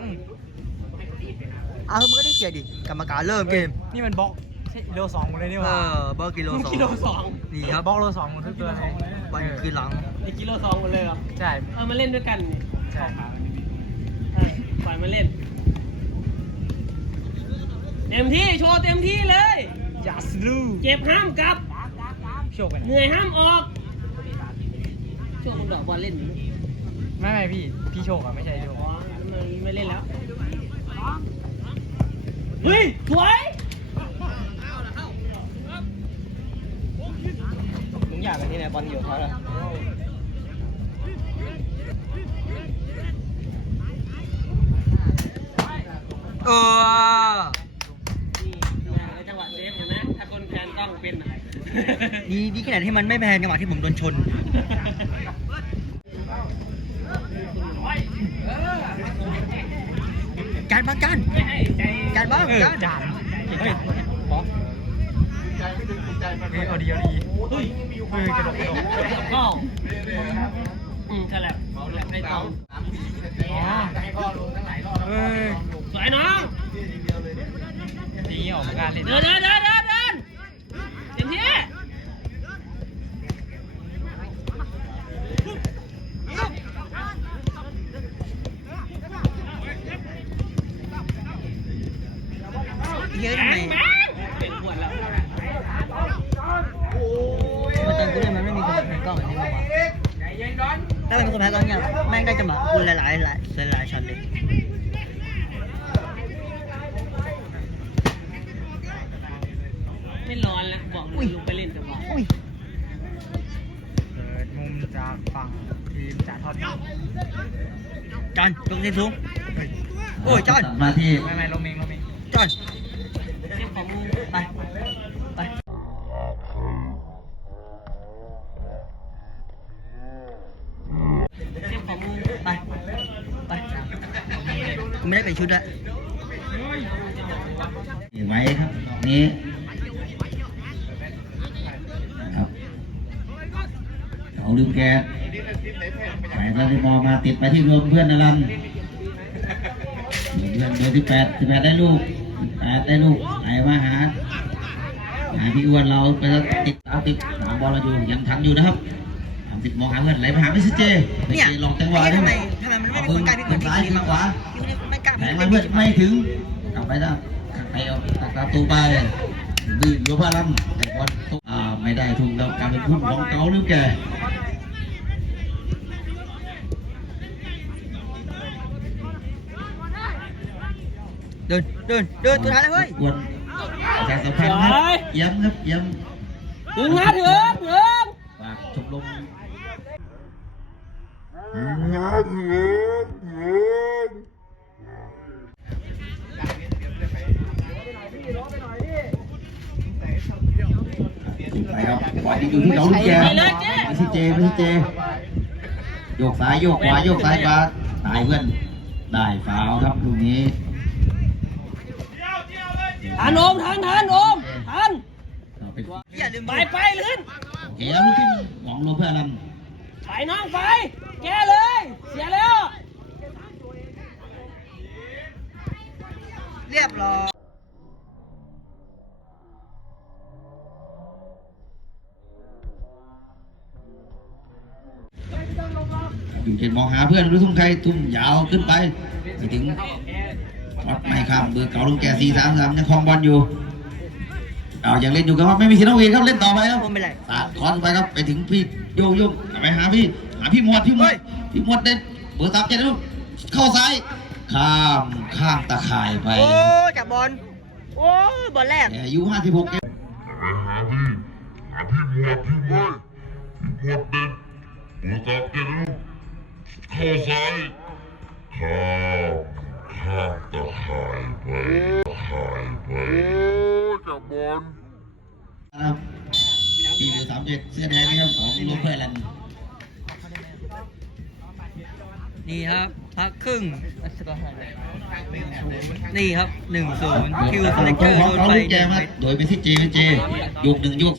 งอ้าวมึงก็ได้เกียรติดิกรรมการเริ่มเกมนี่มันบล็อกใช่โลสองหมดเลยนี่หเอว่าอบอลกิโลสองกิโลสองนี่ครับบล็อกโลสองหมดทุกตัวเลยบอลคือหลังไอ้กิโลสองหมดเลยเหรอ ใช่ เอามาเล่นด้วยกันนี่ใช่ เออปล่อยมาเล่น เต็มที่โชว์เต็มที่เลย ยัสลูเจ็บห้ามกลับ โชคไปไหนเหนื่อยห้ามออกช่วงคนดอกบอลเล่นอยู่ไม่ไม่พี่พี่โชคอะไม่ใช่โชคอ๋อ ไม่ไม่เล่นแล้วเฮ้ยสวยมึงอยากไปที่ไหนบอลอยู่เขาเหรอเออนี่ในจังหวะเซฟเห็นไหมถ้าคนแพนต้องเป็นอะดีดีขนาดที่มันไม่แพนจังหวะที่ผมโดนชน การบ้างการไม่ให้ใจการบ้างเออการจานเฮ้ยบล็อกเฮ้ยเอาดีเอาดีเฮ้ยเฮ้ยกระโดดกระโดดก็อืมฉลับฉลับได้ตรงอ๋อเฮ้ยสวยน้องดีออกงานเล่นเดินเดินเดินเดินเดินเต็มที่ เยอะทำไมแบงเป็นขวดแล้วมาเติมกูด้วยมันไม่มีคนแพนกล้องแบบนี้หรอวะถ้ามันมีคนแพนกล้องเนี่ยแม่งได้จังหวะกูหลายหลายหลายหลายช็อตเลยไม่ร้อนแล้วบอกลยลงไปเล่นแต่บอกเปิดมุมจากฝั่งทีมจ่าทอดจอนยกเส้นสูงโอ้ยจอนมาที่ไม่ไม่ลงเองลงเองจอน กูไม่ได้เป็นชุดละไว้ครับ นี้ครับเขาลืมแกสไปแล้วที่มองมาติดไปที่รวมเพื่อนนรันเพื่อนเบอร์ที่แปดสิบแปดได้ลูกแปดได้ลูกไหลมาหาหาพี่อ้วนเราไปแล้วติดตามติดสามบอลเราอยู่ยังทันอยู่นะครับทำติดมองหาเพื่อนไหลมาหาไม่ซิเจไม่เนี่ยเจลองจังหวะทำไมด้ทำไมมันไม่มีคนกล้าพี่มือซ้ายขึ้นมาขวาไม่กล้า แทงมาเพื่อนไม่ถึงกลับไปได้ขัดไปเอาตัดประตูไปดื้อโยพาลัมแต่บอลตกอ่าไม่ได้ทุนแล้วการเป็นพุ่งของเกาหรือแกเดินเดินเดินตัวท้ายเลยเฮ้ยควรประชาสัมพันธ์ครับย้ำครับย้ถึงนะถึงถึงำฝากชมรม ไปครับปล่อยที่อยู่ที่เกาหรือแกไม่ใช่เจไม่ใช่เจ โยกซ้ายโยกขวาโยกซ้ายขวาตายเพื่อนได้ฟาวครับลูกนี้ทันโอมทันทันโอมทันเอาไปอย่าลืมไปไปลื่นโอเคแล้วลูกขึ้นหวังลงเพื่ออลันไปน้องไปแกเลย เสียแล้ว เรียบร้อย อยู่เขตมองหาเพื่อนหรือทุ่มใครทุ่มยาวขึ้นไปไปถึงวัดไม่ข้ามเบอร์เก่าลงแก่สี่สามสามยังคลองบอลอยู่เอายังเล่นอยู่ครับไม่มีทีน้องวีครับเล่นต่อไปครับผมไม่ไรตาคอนไปครับไปถึงพี่โยกโยกไปหาพี่หาพี่หมวดพี่หมวดพี่หมวดเด่นเบอร์สามเจ็ดลูกเข้าซ้ายข้ามข้ามตะข่ายไปโอ้จับบอลโอ้บอลแรกอายุห้าสิบหกไปหาพี่หาพี่หมวดพี่หมวดพี่หมวดเด็ดหัวตับเจ็ดลูก เข้าซ้ายข้ามข้ามตะข่ายไปตะข่ายไปจับบอลครับปีเบอร์สามเจ็ดเสื้อแดงนะครับของลูกเพื่อนลันนี่ครับพักครึ่ง นี่ครับหนึ่งศูนย์คิวสเลองกอร์โดนไปโดยเป็นที่เจเจยกหนึ่งยก